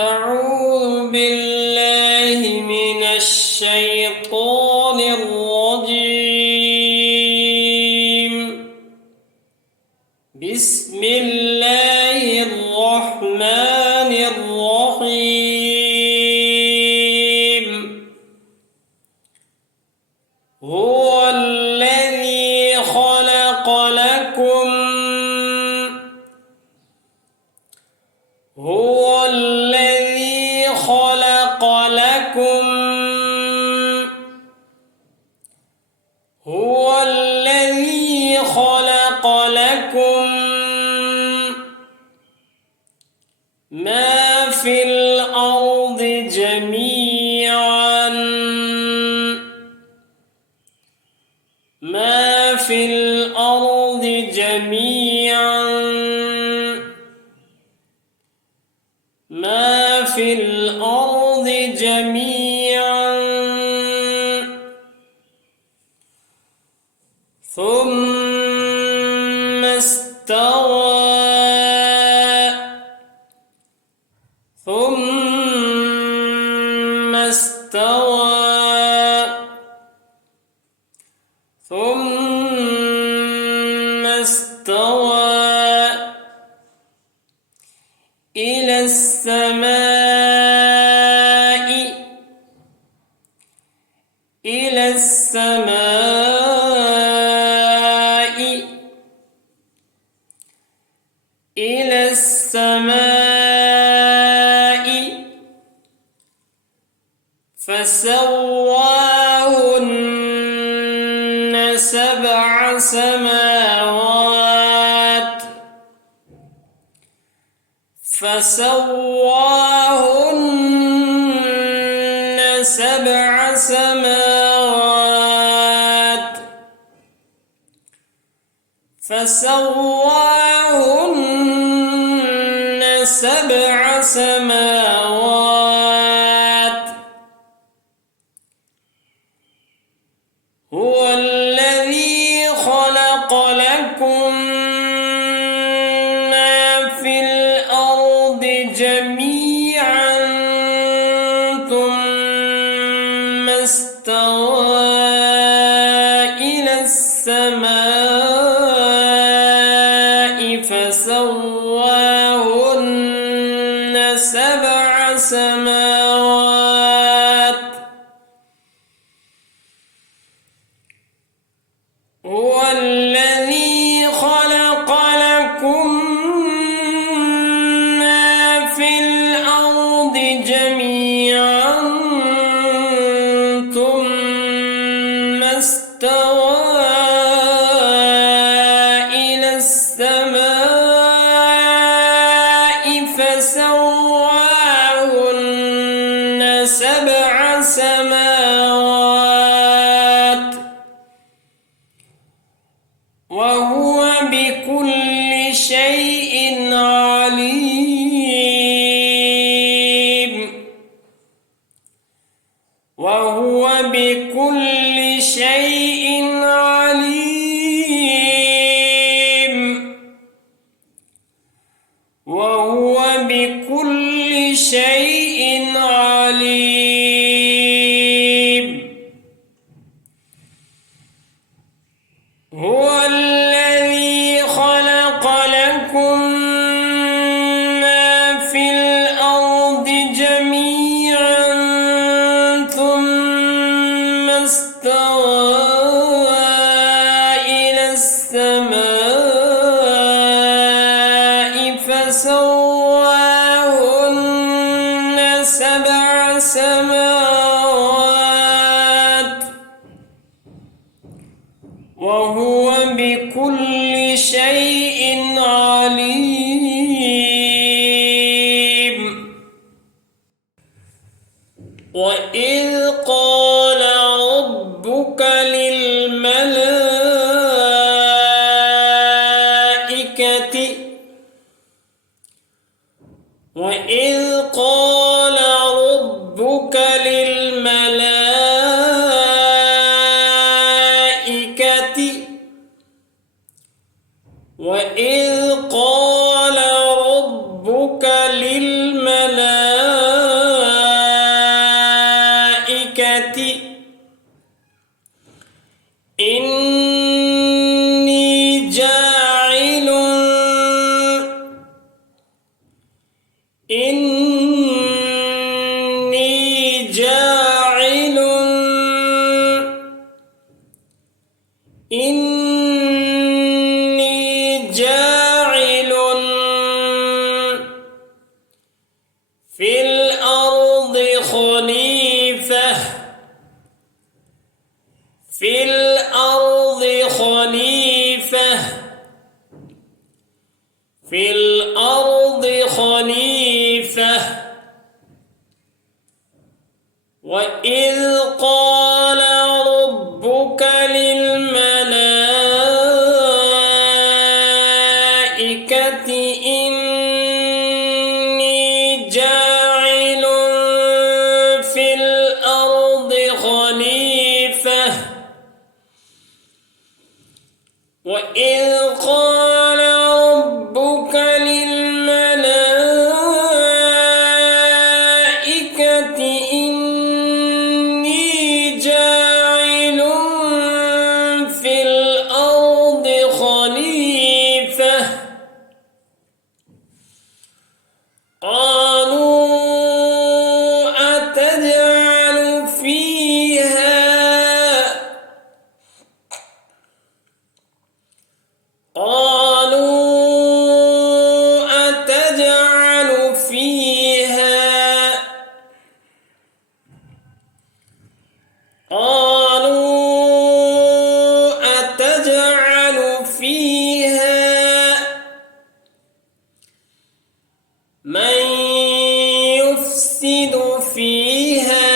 أعوذ بالله من الشيطان الرجيم. بسم الله الرحمن الرحيم. هو الذي خلق لكم هو الذي خلق لكم هو الذي خلق لكم ما في الأرض جميعا ما في الأرض جميعا ما في الأرض جميعا ثم استوى ثم استوى ثم استوى إلى السماء إلى السماء إلى السماء فسواهن سبع سماوات فسواهن سبع سماوات فسواهن سبع سماوات هو الذي خلق لكم ما في الأرض جميعا ثم استوى إلى السماء فسواهن سبع سماوات هو الذي خلق لكم ما في الأرض جميعا ثم استوى إلى السماء فسواهن سبع سماوات وهو بكل شيء عليم وهو بكل شيء عليم وهو بكل شيء عليم هو الذي خلق لكم ما في الأرض جميعا ثم استوى إلى السماء فسواهن سبع سماوات وهو بكل شيء عليم وإذ قال ربك للملائكة وإذ قال ربك للملائكة وإذ قال ربك للملائكة إني جاعل إني جاعل في الأرض خليفة في الأرض خليفة في الأرض خليفة وإذ قال ربك للملائكة إني جاعل في الأرض خليفة وإذ قال ربك للملائكة إني جاعل في الأرض خليفة قالوا أتجعل فيها من يفسد فيها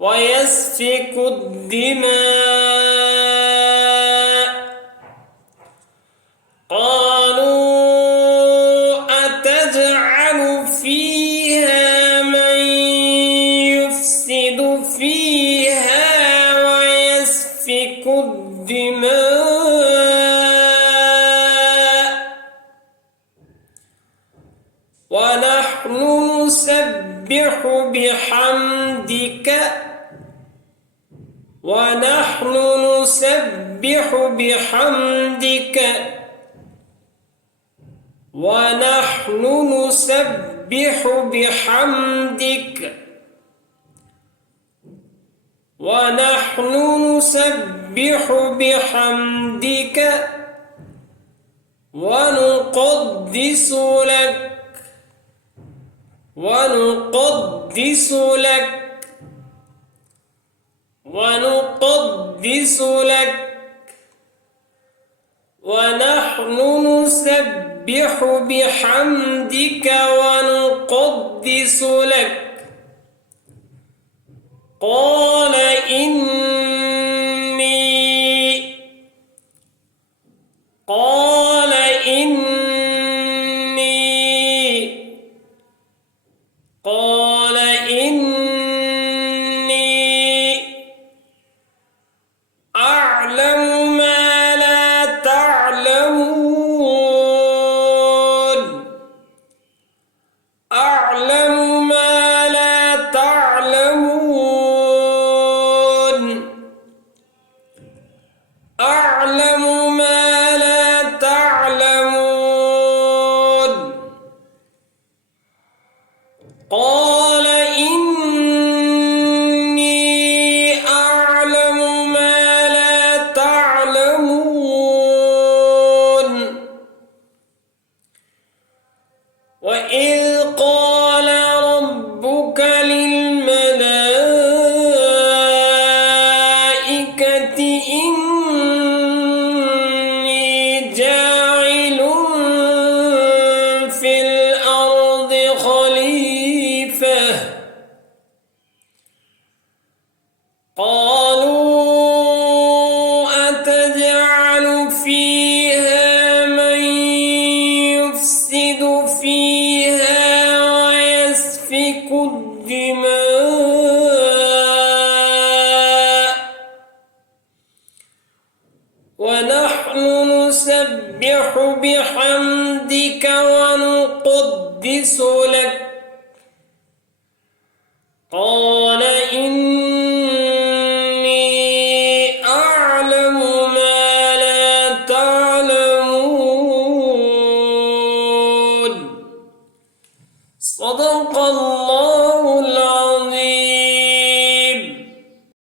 ويسفك الدماء قالوا أتجعل فيها من يفسد فيها ويسفك الدماء ونحن نسبح بحمدك ونقدس لك ونحن نسبح بحمدك ونقدس لك قال إني أعلم ما لا تعلمون قال إني أعلم ما لا تعلمون وإذ قال ربك للملائكة إني جاعل في الأرض خليفة قالوا أتجعل فيها من يفسد فيها نحن نسبح بحمدك ونقدس لك